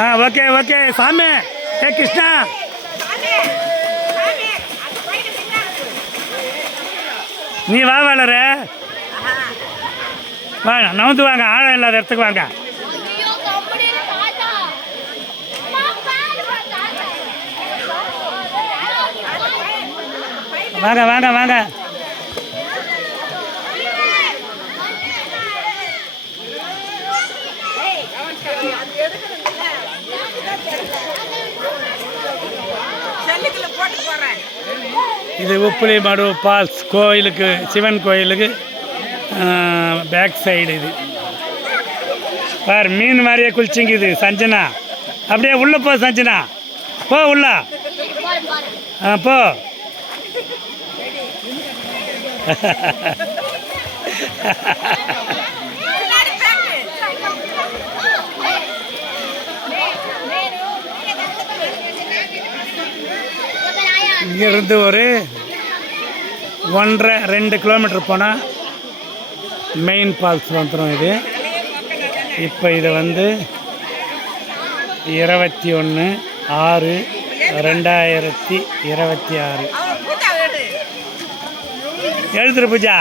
Okay okay சாமி. ஏ கிருஷ்ணா, நீ வா வளர வா, நவுந்து வாங்க, ஆழம் இல்லாத இடத்துக்கு வாங்க. வாங்க வாங்க வாங்க. இது உப்புளி மடு ஃபால்ஸ் கோயிலுக்கு, சிவன் கோயிலுக்கு பேக் சைடு. இது பார், மீன் மாதிரியே குளிச்சிங்குது சஞ்சனா. அப்படியே உள்ளே போ சஞ்சனா, போ உள்ள. போ. இங்கேருந்து ஒரு 1.5-2 கிலோமீட்டர் போனால் மெயின் ஃபால்ஸ் வந்துடும். இது இப்போ இதை வந்து 21/6/2026 எழுதுரு பூஜா.